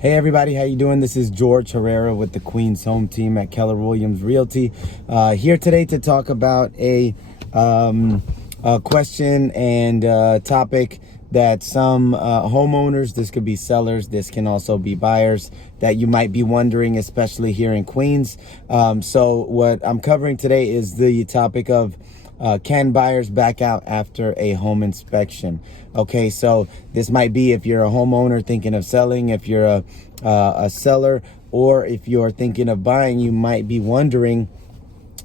Hey everybody, how you doing? This is George Herrera with the Queens Home Team at Keller Williams Realty. Here today to talk about a question and topic that some homeowners, this could be sellers, this can also be buyers, that you might be wondering, especially here in Queens. So what I'm covering today is the topic of can buyers back out after a home inspection? Okay, so this might be if you're a homeowner thinking of selling, if you're a seller, or if you're thinking of buying, you might be wondering,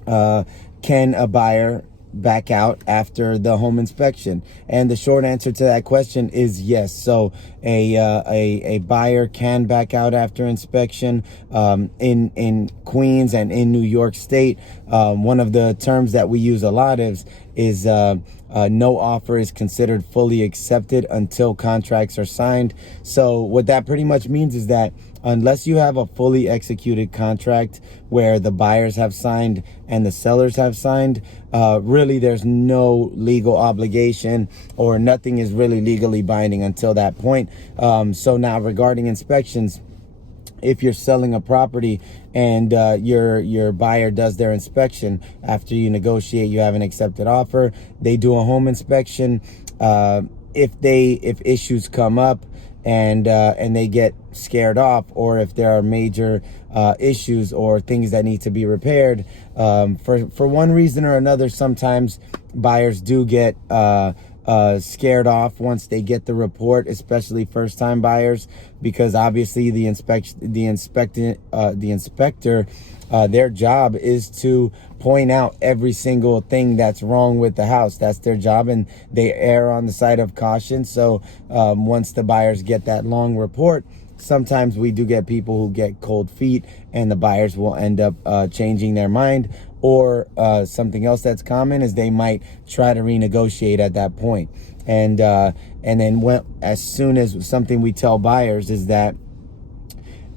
can a buyer back out after the home inspection? And the short answer to that question is yes. So a buyer can back out after inspection. In Queens and in New York State, one of the terms that we use a lot is no offer is considered fully accepted until contracts are signed. So what that pretty much means is that unless you have a fully executed contract where the buyers have signed and the sellers have signed, really there's no legal obligation, or nothing is really legally binding until that point. So now regarding inspections, if you're selling a property and your buyer does their inspection after you negotiate, you have an accepted offer, they do a home inspection. If issues come up and they get scared off, or if there are major issues or things that need to be repaired, for one reason or another, sometimes buyers do get scared off once they get the report, especially first-time buyers, because obviously the inspector, their job is to point out every single thing that's wrong with the house. That's their job, and they err on the side of caution. So once the buyers get that long report, sometimes we do get people who get cold feet, and the buyers will end up changing their mind. Or something else that's common is they might try to renegotiate at that point. And then as soon as something we tell buyers is that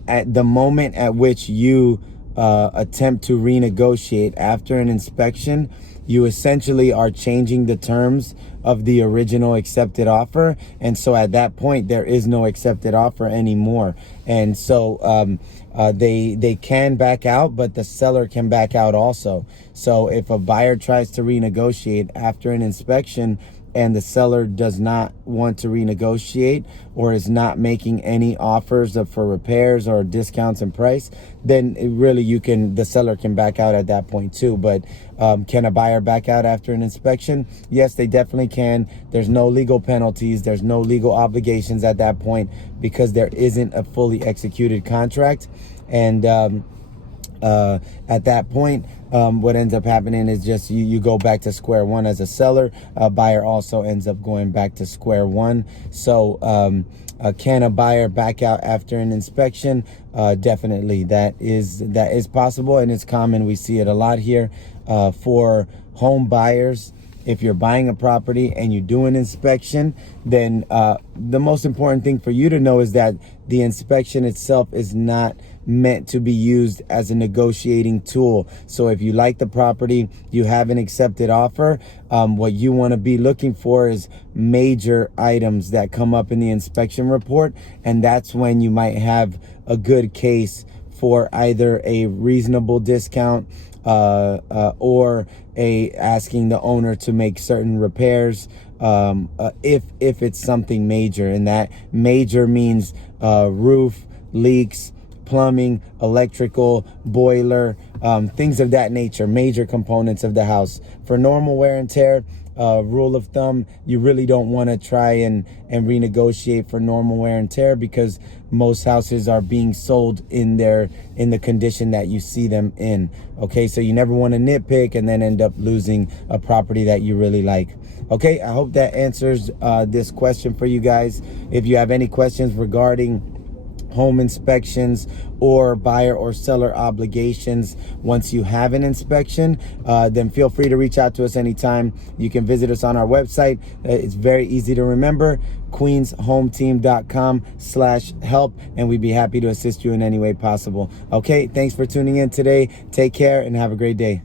at the moment at which you attempt to renegotiate after an inspection, you essentially are changing the terms of the original accepted offer. And so at that point, there is no accepted offer anymore. And so they can back out, but the seller can back out also. So if a buyer tries to renegotiate after an inspection and the seller does not want to renegotiate, or is not making any offers for repairs or discounts in price, then the seller can back out at that point too. But can a buyer back out after an inspection? Yes, they definitely can. There's no legal penalties. There's no legal obligations at that point, because there isn't a fully executed contract. And at that point, what ends up happening is just you go back to square one as a seller. A buyer also ends up going back to square one. So can a buyer back out after an inspection? Definitely, that is possible, and it's common. We see it a lot here. For home buyers, if you're buying a property and you do an inspection, then the most important thing for you to know is that the inspection itself is not meant to be used as a negotiating tool. So if you like the property, you have an accepted offer, what you want to be looking for is major items that come up in the inspection report, and that's when you might have a good case for either a reasonable discount or asking the owner to make certain repairs, if it's something major. And that major means roof leaks, plumbing, electrical, boiler, things of that nature, major components of the house. For normal wear and tear, rule of thumb, you really don't want to try and renegotiate for normal wear and tear, because most houses are being sold in the condition that you see them in. Okay, so you never want to nitpick and then end up losing a property that you really like. Okay, I hope that answers this question for you guys. If you have any questions regarding home inspections or buyer or seller obligations once you have an inspection, then feel free to reach out to us anytime. You can visit us on our website. It's very easy to remember, queenshometeam.com/help, and we'd be happy to assist you in any way possible. Okay, thanks for tuning in today. Take care and have a great day.